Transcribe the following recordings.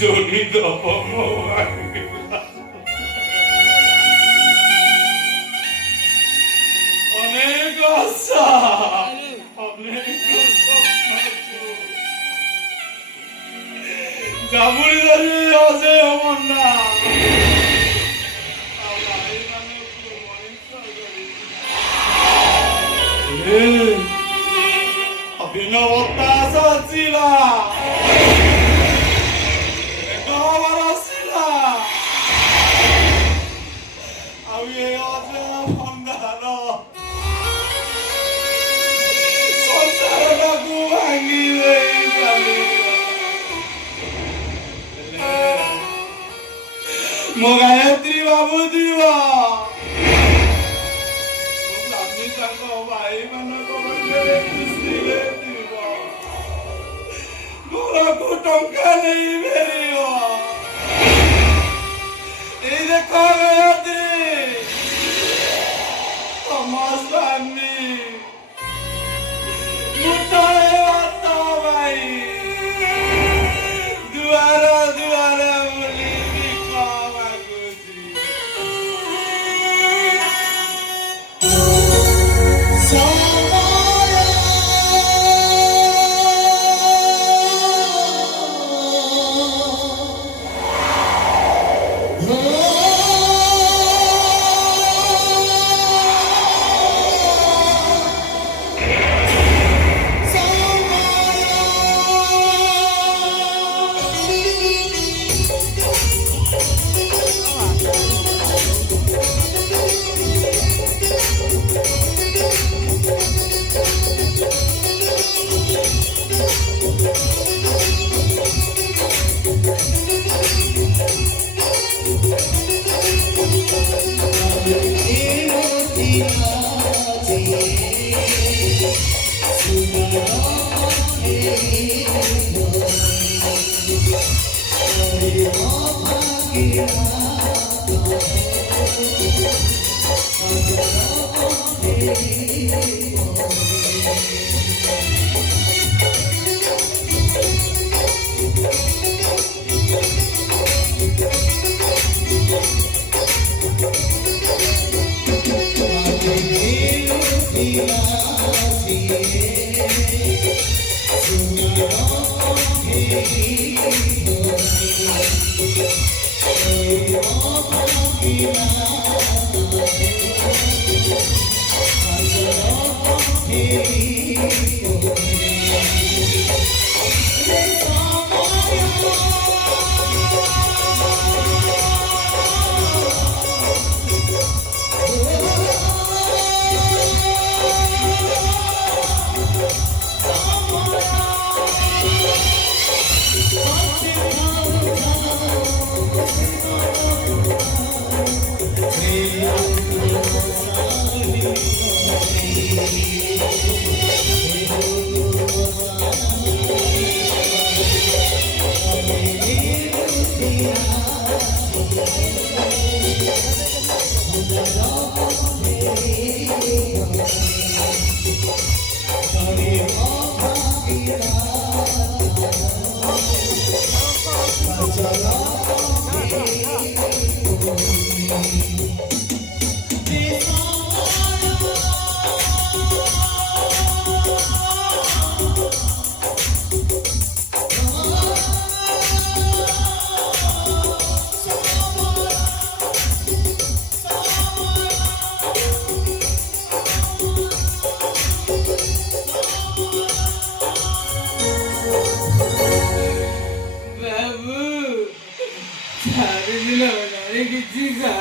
জনিত অনেক আশা অনেক গাবুড়ি ধরে আছে আমার না অভিনবতা আশা ছিল गायत्री बाबू दिव भाई मन को टंका नहीं मेरी देखो गायत्री समाजवानी भाई दुआरा दुआरा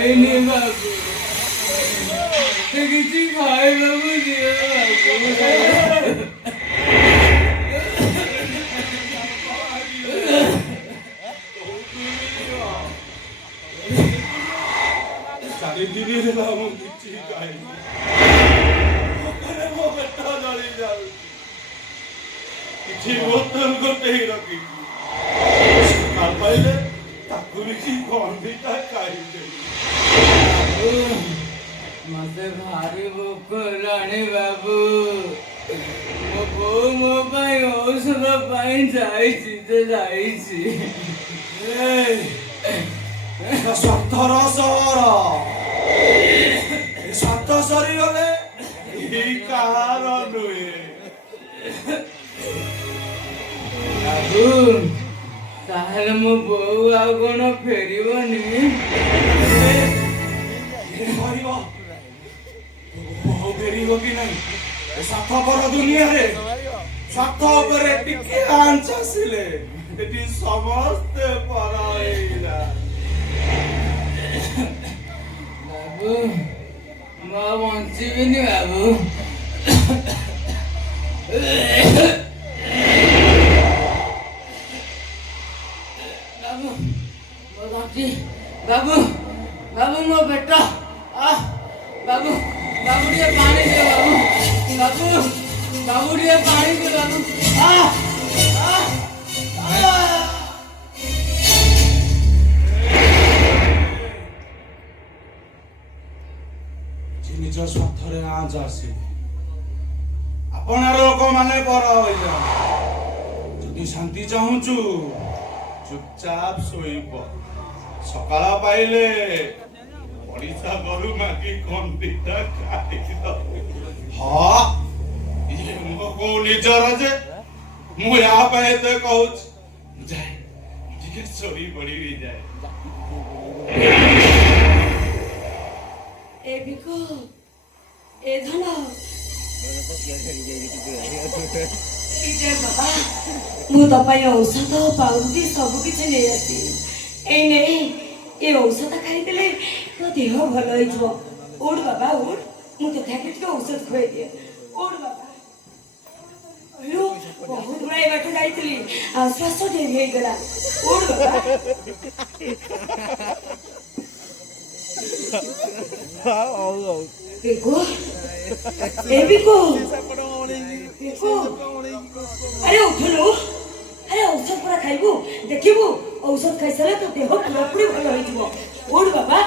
ଖାଇନି ବାବୁ ସେ କିଛି ଖାଇବାକୁ ଦିଅ ବାବୁ ଚାରିଦିନ ହେଲା ମୁଁ କିଛି ଖାଇନି ମୋ ପେଟ ଜଳି ଯାଉଛି କିଛି ବୋତଲ ଗୋଟେ ରଖିଛି ସକାଳ ପାଇଲେ ତାକୁ ବି କି ଗନ୍ଧିଟା ଖାଇଦେବି ମତେ ଭାରି ଭୋକ ହେଲାଣି ବାବୁ ମୋ ବୋଉ ମୋ ପାଇଁ ଔଷଧ ପାଇଁ ଯାଇଛି ତ ଯାଇଛି ସ୍ୱାର୍ଥର ସହର ସ୍ୱାର୍ଥ ସରିଗଲେ ଏଇ କାହାର ନୁହେଁ ବାବୁ ତାହେଲେ ମୋ ବୋଉ ଆଉ କଣ ଫେରିବନି ଫେରିବ ଫେରିବ କି ନାହିଁ ସ୍ୱାର୍ଥପର ଦୁନିଆରେ ସ୍ୱାର୍ଥ ଉପରେ ଟିକେ ଆଞ୍ଚ ଆସିଲେ ଏଠି ସମସ୍ତେ ପର ହେଇଲା ବାବୁ ମୁଁ ଆଉ ବଞ୍ଚିବିନି ବାବୁ ବାବୁ ମୋ ତଣ୍ଟି ବାବୁ ବାବୁ ମୋ ପେଟ ବାବୁ ବାବୁ ଟିକେ ପାଣି ଦିଅ ବାବୁ ବାବୁ ବାବୁ ଟିକେ ପାଣି ଦିଅ ବାବୁ ନିଜ ସ୍ୱାର୍ଥରେ ଆଞ୍ଚ ଆସିଲେ ଆପଣାର ଲୋକମାନେ ପର ହୋଇଯାଅ ଯଦି ଶାନ୍ତି ଚାହୁଁଛୁ ଚୁପଚାପ ଶୋଇବ ସକାଳ ପାଇଲେ ପଡ଼ିଶା ଘରୁ ମାଗି କନ୍ଦିଟା ଖାଇଦବ ହଁ ଇଏ ମୋ କୋଉ ନିଜର ଯେ ମୁଁ ୟା ପାଇଁ ଏତେ କହୁଛି ଯାଏ ଟିକେ ଶୋଇ ପଡ଼ିବି ଯାଏ ए बिको ए धन इटे बाबा मु तो पाई औषध पाउंडी सब किछ नै आसी ए नै ए औषध खाई देले तो देह भलो होई जबो ओड बाबा ओड मु तो थाके के औषध खुआई दे ओड बाबा अयो बहुत बड़ा बाट जाईतली श्वास देरी हे गला ओड बाबा बिको ए बिको बिको अरे उठलो अरे औषध पूरा खाइबू देखिबू औषध खाइ सारे तो देह पूरा पूरी भलो होई जबो ओड बाबा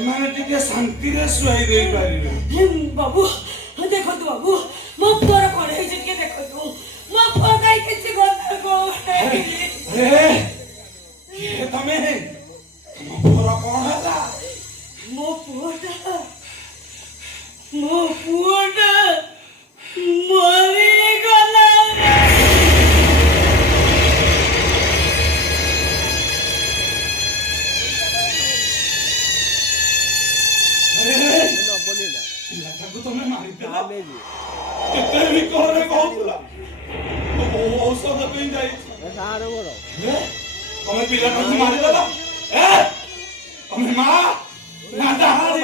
एमाने टिके शांति रे सुई दे पारिबे बाबू देखो तो बाबू मो पर कोन हे के देखो तो मो पर काई किछि गत को अरे के तमे मो पर कोन हला मो पुओटा मरी गला तुम्हें मारी देला केते भी कोरे कहउला ओ औषध पे जाई सारो बरो तमे पिला को मारी देला ए तमे मां ना दहाड़ी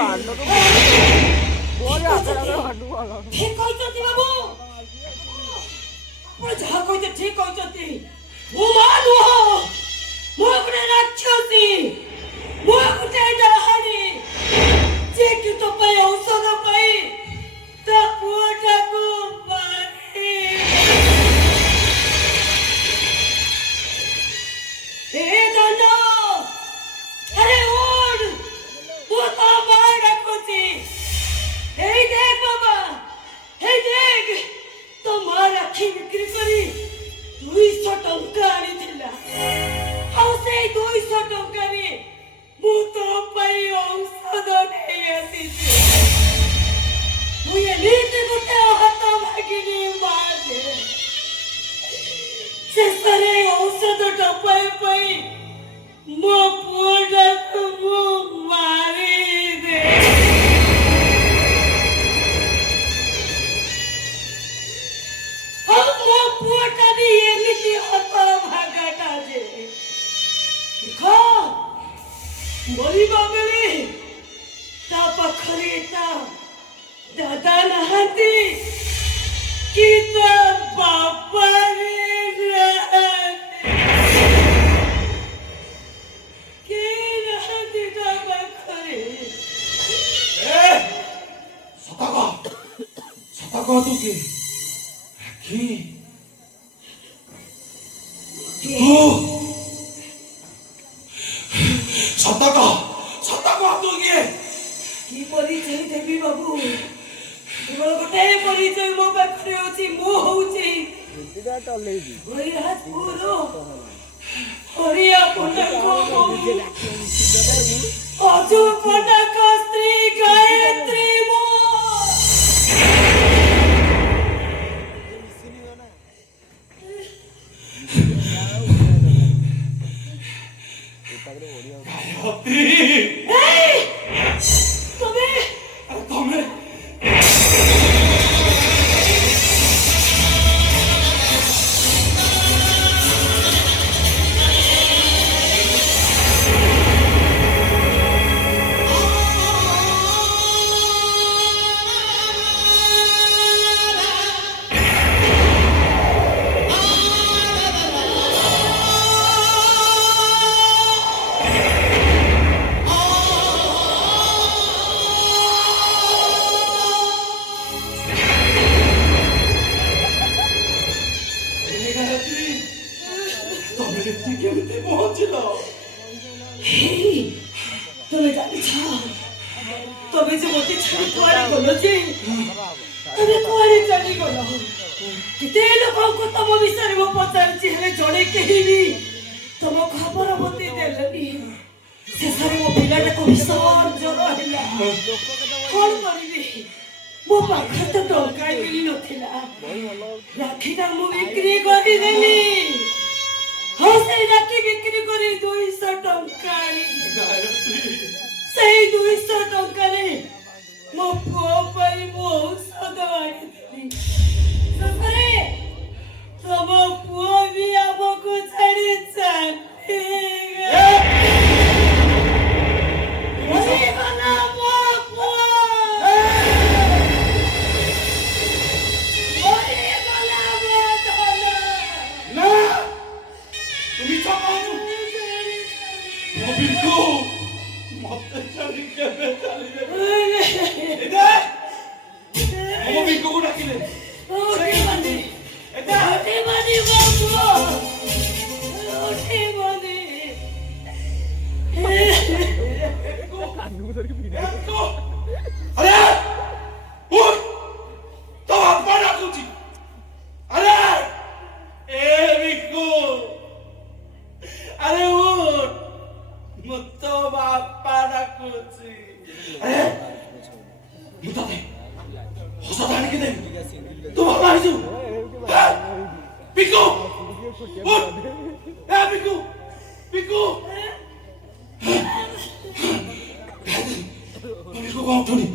बोले आकर हड्डू वाला ठीक कहते बाबू पर जहा कहते ठीक कहते वो मानो मो अपने राक्षसी मो अपने दहाड़ी जे कि तो पे औषध पाई ता पुटा को मारी ए दाना ଶେଷରେ ଔଷଧ ଟପାଏ ପାଇଁ ମୋ ପୁଅଟାକୁ ମୁଁ ମାରିଦେ। ଆଉ ମୋ ପୁଅଟା ବି ଏମିତି ହତଭାଗାଟା ଯେ ଦେଖ ମରିବା ବେଳେ ତା ପାଖରେ ତା ଦାଦା ନାହାନ୍ତି କି ତା ବାପା ବି ନାହାନ୍ତି। କେହି ନାହାନ୍ତି ତା ପାଖରେ। ସତ କହ ତୁ କି ସତ କହ ତୁ କି ପରିଚୟ ଦେବି ବାବୁ? କେବଳ ଗୋଟାଏ ପରିଚୟ ମୋ ପାଖରେ ଅଛି। ମୁଁ ହଉଛି ହରିରାଜପୁର ହରିଆ ପଣ୍ଡାଙ୍କ ବୋହୂ ଅଜୁ ପଣ୍ଡାଙ୍କ ସ୍ତ୍ରୀ ଗାୟତ୍ରୀ ମୋ। ତମେ କେମିତି ପହଞ୍ଚିଲ? ତମେ ଜାଣିଛ ତମେ ଯେ ମତେ ଛାଡ଼ି କୁଆଡ଼େ ଗଲ ଯେ? ତମେ କୁଆଡ଼େ ଚାଲିଗଲ? କେତେ ଲୋକଙ୍କୁ ତମ ବିଷୟରେ ମୁଁ ପଚାରିଛି, ହେଲେ ଜଣେ କେହି ବି ତମ ଖବର ମତେ ଦେଲେନି। ଶେଷରେ ମୋ ପିଲାଟାକୁ ଭୀଷଣ ଜ୍ୱର ହେଲା। କଣ କରିବି? ମୋ ପାଖରେ ତ ଟଙ୍କା ମିଳି ନଥିଲା। ରାକ୍ଷୀଟା ମୁଁ ବିକ୍ରି କରିଦେଲି। ହଁ ସେଇ ରାକ୍ଷୀ ବିକ୍ରି କରି 200 ଟଙ୍କା ଆଣିଲି। ସେଇ 200 ଟଙ୍କାରେ ମୋ ପୁଅ ପାଇଁ ମୁଁ ଔଷଧ ଆଣିଥିଲି। ଶେଷରେ ତମ ପୁଅ ବି ଆମକୁ ଛାଡ଼ି ଚାଲିଗଲା। ମରିଗଲା ମୋ ପୁଅ। ମରିଗଲା ମୋ ଧନ। ନା তুমি ଚାହୁଁଛୁ ବିକୁ ମତେ ଛାଡ଼ି କେବେ ଚାଲିଲେ? ମୋ ବିକୁକୁ ଡାକିଲେ আরে উঠ তো বাবা ডাকুছি আরে এ বিকু আরে উঠ ମୁଁ ତୋ ବାପା ଡାକୁଛି। ଆରେ ମୁଁ ତତେ ଔଷଧ ଆଣିକି ଦେବି, ତୁ ଭଲ ହେଇଯିବୁ। ବିକୁ ବିକୁ ବିକୁ ବିକୁ କଣ ଉଠୁନି?